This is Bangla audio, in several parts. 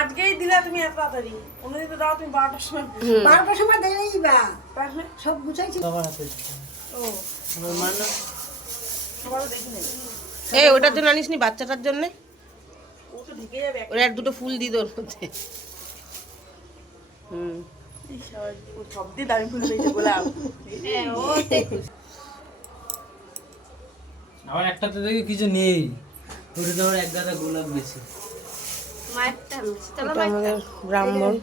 আজকেই দিলা তুমি এত তাড়াতাড়ি, অন্যদিন তো দাও তুমি 12টার সময়। 12টার সময় দেই বা সব গুছাইছি। এই ওটার জন্য আনিস নি, বাচ্চাটার জন্য ওর এক দুটো ফুল দি তোর মধ্যে। সব দিয়ে দামি ফুল দিয়েছে গোলাপ। আবার একটাতে দেখি কিছু নেই, ওটা তো এক গাদা গোলাপ বেশি। আমাদের ব্রাহ্মণ,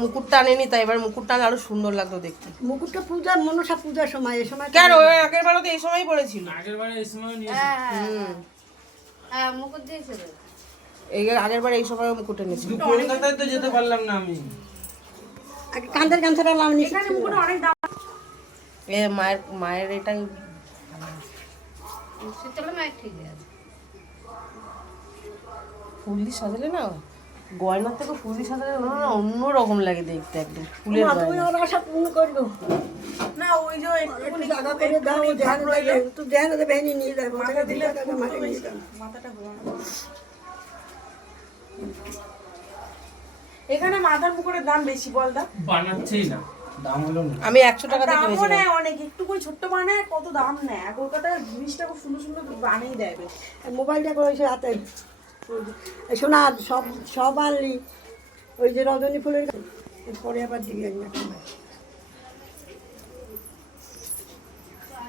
মুকুটটা আনেনি, তাই এবার মুকুটটা আরো সুন্দর লাগতো দেখতে। মুকুটটা পূজার মনসা পূজার সময়, এই সময় কেন আগের বারও তো এই সময় পড়েছিল। আগের বারে এই সময় নিয়ে মুকুট দিয়েছিল, এই আগের বার এই সময় মুকুট এনেছিল। কলকাতায় তো যেতে পারলাম না আমি। কান্দের গামছাটা লাম নিছি। এ মায়ের এটাই শীতলা মায়ের ঠিক আছে। ফুল দিয়ে সাজালে না, গয়নার থেকে ফুল দিয়ে সাজালে না অন্য রকম লাগে দেখতে, একদম ফুলের গয়না। আশা পূর্ণ করবো না, ওই যে একটু জায়গা করে দাও, ধ্যান দেবে, তুই ধ্যান দেবে, ভেঙে নিয়ে যাবে, মাথা দিলে মাথাটা ঘোরানো। এখানে মাথার মুকুটের দাম বেশি বল দা, বানাচ্ছেই না, দাম হলো না। আমি 100 টাকা দিয়ে দামও কিনেছিলাম। নেয় অনেক, একটু করে ছোট্ট বানায় কত দাম নেয়। কলকাতায় জিনিসটা খুব সুন্দর সুন্দর বানিয়ে দেয়। মোবাইলটা করে হাতে শোনা সব আনলি, ওই যে রজনী ফুলের পরে আবার দিবি একটা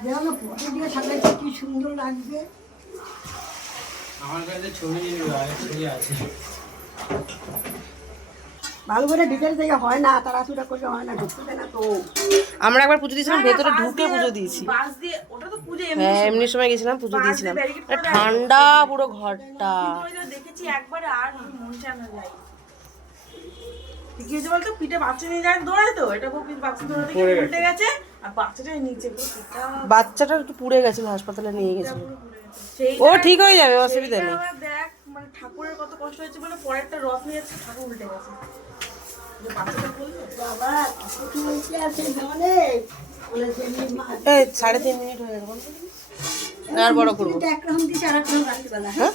যেমন ফটো দিয়ে সাজাইছে কি সুন্দর লাগবে। আমার কাছে ছবি আছে, ভালো করে ভিতরে থেকে হয় না, তাড়াহুড়া করে হয় না, ঢুকতে দেয় না তো। আমরা একবার পুজো দিয়েছিলাম, ভেতরে ঢুকে পুজো দিয়েছি। বাস দিয়ে ওটা তো পুজো হ্যাঁ এমনি সময় গেছিলাম, পুজো দিয়েছিলাম। ঠান্ডা পুরো ঘরটা। দেখেছি একবার, আর মন চায় না যাই। কি হয়েছে বলতো, পিঠে বাচ্চা নিয়ে যায় দৌড়ায়, তো এটা খুব বাচ্চা দৌড়াতে গিয়ে উল্টে গেছে, আর বাচ্চাটা নিচে বাচ্চাটা একটু পুড়ে গেছিল, হাসপাতালে নিয়ে গেছিল। ও ঠিক হয়ে যাবে, অসুবিধা নেই। দেখ মানে ঠাকুরের কত কষ্ট হয়েছে বলে পরেরটা রথ নিয়ে যাচ্ছে, ঠাকুর উল্টে গেছে। এই 3.5 মিনিট হয়ে গেল, আর বড় করবো। একরকম দিচ্ছে, আর একরকম রাত্রিবেলা। হ্যাঁ